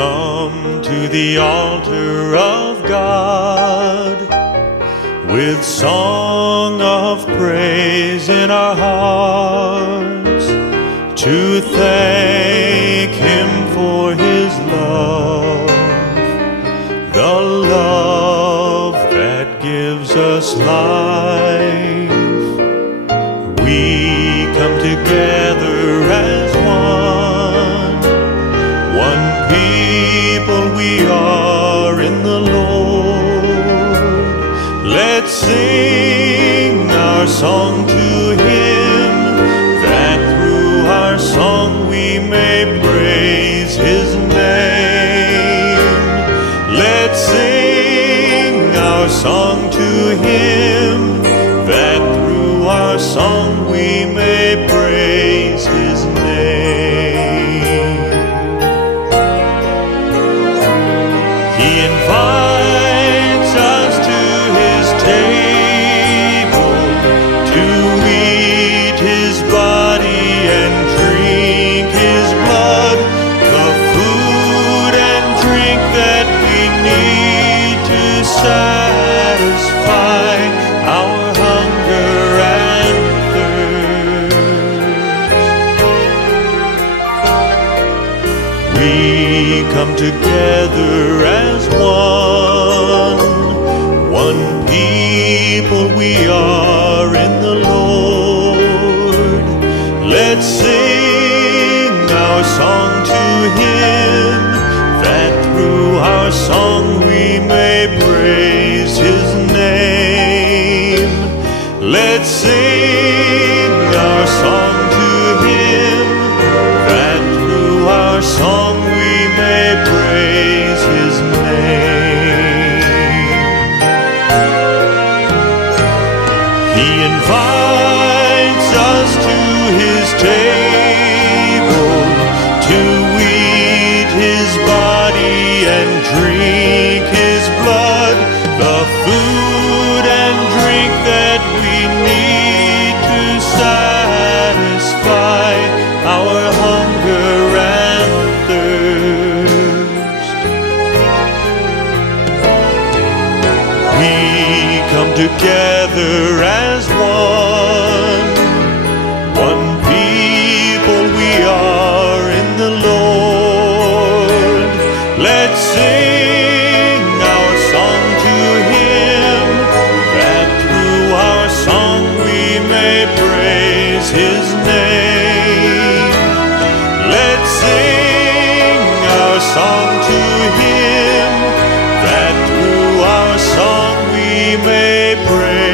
come to the altar of God with song of praise in our hearts to thank Him for His love, the love that gives us life. We come together as one people we are in the Lord. Let's sing our song to Him, that through our song we may praise His name. Let's sing our song to Him, that through our song we may praise His name. He invites us to His table to eat His body and drink His blood, the food and drink that we need to satisfy our hunger and thirst. We come together as one people we are in the Lord. Let's sing our song to Him, that through our song we may praise His name. Let's sing our song to Him, that through our song we may praise His name. He invites us to His table to eat His body and drink His blood, the food and drink that we need to satisfy our hunger and thirst. We come together as one people we are in the Lord. Let's sing our song to Him, that through our song we may praise His name. Let's sing our song to Him, that through our song we may praise